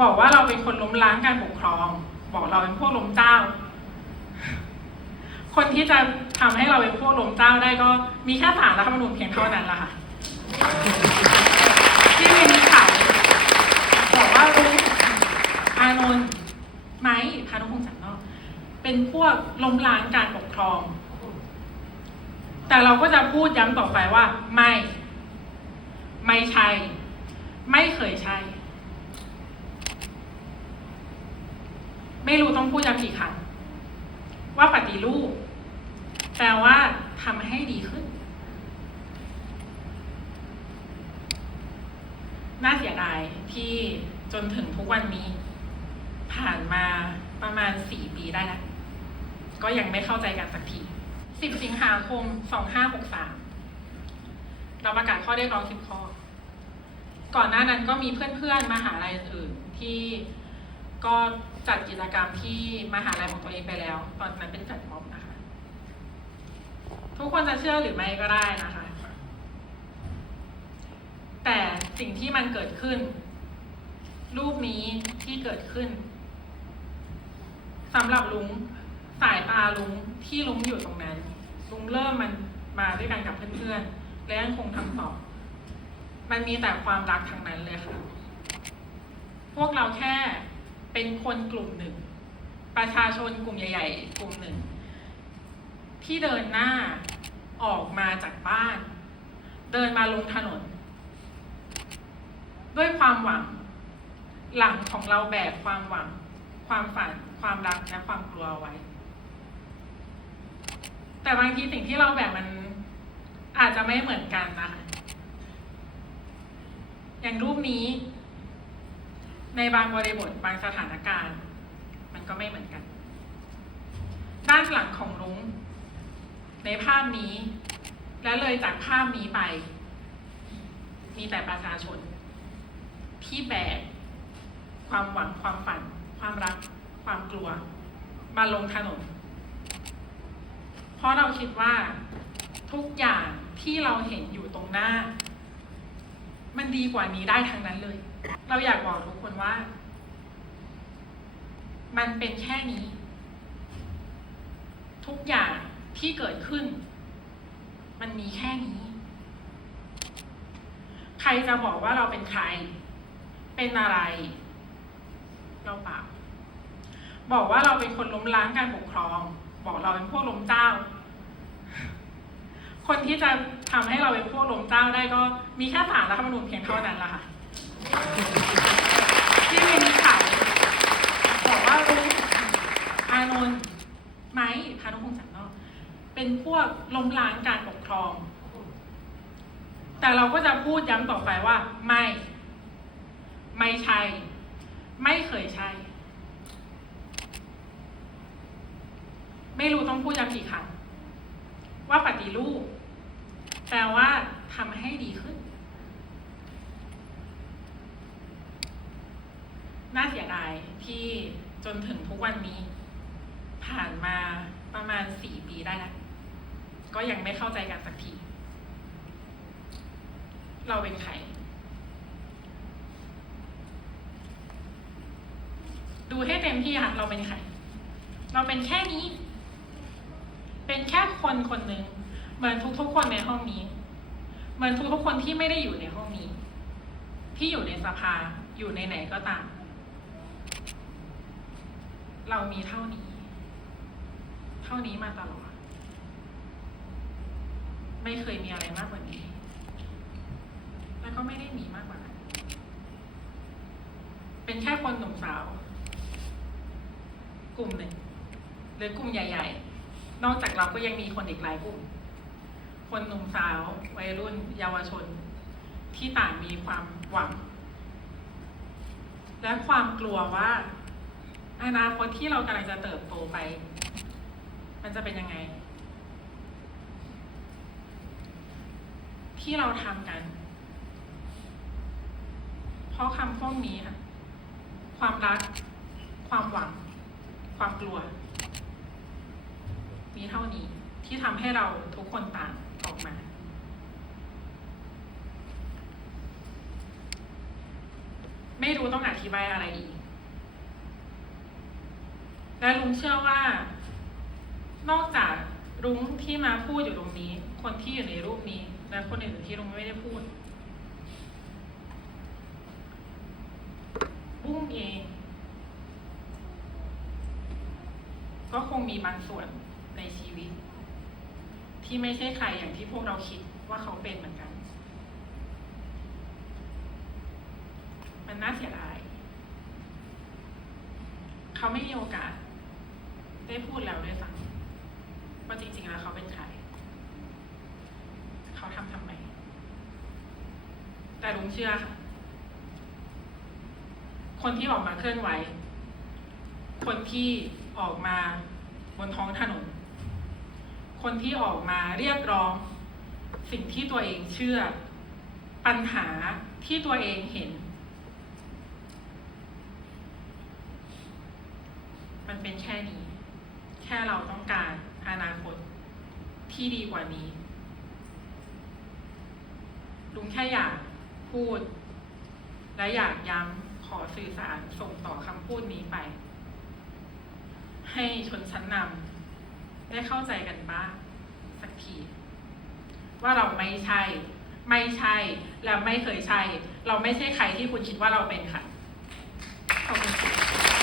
บอกว่าเราเป็นคนล้มล้างการปกครอง บอกเราเป็นพวกล้มเจ้า คนที่จะทำให้เราเป็นพวกล้มเจ้าได้ก็มีแค่ศาลรัฐธรรมนูญเพียงเท่านั้นละค่ะที่มีข่าวบอกว่ารู้อานนท์ไหมพานุพงศ์สันนอกเป็นพวกล้มล้างการปกครอง แต่เราก็จะพูดย้ำต่อไปว่า ไม่ ไม่ใช่ ไม่เคยใช่ ไม่รู้ต้องพูดย้ำกี่ครั้งว่าปฏิรูปแปลว่าทำให้ดีขึ้น น่าเสียดายที่จนถึงทุกวันนี้ ผ่านมาประมาณสี่ปีได้แล้วก็ยังไม่เข้าใจกันสักที 10 สิงหาคม 2563 เราประกาศข้อเรียกร้อง 10 ข้อ ก่อนหน้านั้นก็มีเพื่อนๆมาหาลัยอื่นที่ ก็จัดกิจกรรมที่มหาลัยของตัวเองไปแล้ว ตอนนั้นเป็นแฟลชม็อบนะคะ ทุกคนจะเชื่อหรือไม่ก็ได้นะคะ แต่สิ่งที่มันเกิดขึ้น รูปนี้ที่เกิดขึ้นสำหรับลุงสายตาลุงที่ลุงอยู่ตรงนั้น ลุงเริ่มมันมาด้วยกันกับเพื่อนๆ และยังคงทำต่อ มันมีแต่ความรักทั้งนั้นเลยค่ะ พวกเราแค่ เป็นคนกลุ่มหนึ่ง ประชาชนกลุ่มใหญ่ ๆ กลุ่มหนึ่ง ที่เดินหน้าออกมาจากบ้าน เดินมาลงถนน ด้วยความหวัง หลังของเราแบกความหวัง ความฝัน ความรักและความกลัวไว้ แต่บางทีสิ่งที่เราแบกมันอาจจะไม่เหมือนกันนะคะอย่างรูปนี้ ในบางบริบทบางสถานการณ์ มันก็ไม่เหมือนกัน ด้านหลังของลุงในภาพนี้ และเลยจากภาพนี้ไป มีแต่ประชาชน ที่แบกความหวังความฝัน ความรัก ความกลัว มาลงถนน เพราะเราคิดว่าทุกอย่างที่เราเห็นอยู่ตรงหน้า มันดีกว่านี้ได้ทั้งนั้นเลย เราอยากบอกทุกคนว่า มันเป็นแค่นี้ ทุกอย่างที่เกิดขึ้น มันมีแค่นี้ ใครจะบอกว่าเราเป็นใคร เป็นอะไร เราเปล่าบอกว่าเราเป็นคนล้มล้างการปกครอง บอกเราเป็นพวกล้มเจ้า คนที่จะทำให้เราเป็นพวกล้มเจ้าได้ก็มีแค่ศาลรัฐธรรมนูญเพียงเท่านั้นแหละค่ะ ที่มีข่าวบอกว่ารู้อานนท์ไหมพานุพงศ์สันนอกเป็นพวกล้มล้างการปกครอง แต่เราก็จะพูดย้ำต่อไปว่า ไม่ ไม่ใช่ ไม่เคยใช่ ไม่รู้ต้องพูดย้ำกี่ครั้งว่าปฏิรูปแปลว่าทำให้ดีขึ้น น่าเสียดายที่จนถึงทุกวันนี้ ผ่านมาประมาณสี่ปีได้แล้วก็ยังไม่เข้าใจกันสักที เราเป็นใคร ดูให้เต็มที่ค่ะเราเป็นใคร เราเป็นแค่นี้ เป็นแค่คนคนหนึ่งเหมือนทุกๆคนในห้องนี้ เหมือนทุกๆคนที่ไม่ได้อยู่ในห้องนี้ ที่อยู่ในสภาอยู่ในไหนก็ตาม เรามีเท่านี้ เท่านี้มาตลอด ไม่เคยมีอะไรมากกว่านี้ แล้วก็ไม่ได้มีมากกว่านั้นเป็นแค่คนหนุ่มสาว กลุ่มหนึ่งหรือกลุ่มใหญ่ ๆ นอกจากเราก็ยังมีคนอีกหลายกลุ่ม คนหนุ่มสาววัยรุ่น เยาวชน ที่ต่างมีความหวัง และความกลัวว่า อนาคตที่เรากำลังจะเติบโตไป มันจะเป็นยังไง ที่เราทำกัน เพราะคำพวกนี้ค่ะ ความรัก ความหวัง ความกลัว มีเท่านี้ที่ทำให้เราทุกคนต่างออกมาไม่รู้ต้องอธิบายอะไรอีก และลุงเชื่อว่า นอกจากลุงที่มาพูดอยู่ตรงนี้ คนที่อยู่ในรูปนี้ และคนอื่นที่ลุงไม่ได้พูดบุ้งเองก็คงมีบางส่วนในชีวิต ที่ไม่ใช่ใครอย่างที่พวกเราคิดว่าเขาเป็นเหมือนกัน มันน่าเสียดาย เขาไม่มีโอกาส ได้พูดแล้วด้วยซ้ำว่าจริงๆแล้วเขาเป็นใคร เขาทำทำไม แต่ลุงเชื่อค่ะ คนที่ออกมาเคลื่อนไหว คนที่ออกมาบนท้องถนน คนที่ออกมาเรียกร้อง สิ่งที่ตัวเองเชื่อ ปัญหาที่ตัวเองเห็น มันเป็นแค่นี้ ค่เราต้องการอนาคตที่ดีกว่านี้ ลุงแค่อยากพูด และอยากย้ำขอสื่อสารส่งต่อคำพูดนี้ไป ให้ชนชั้นนำได้เข้าใจกันบ้างสักที ว่าเราไม่ใช่ ไม่ใช่ และไม่เคยใช่ เราไม่ใช่ใครที่คุณคิดว่าเราเป็นค่ะขอบคุณค่ะ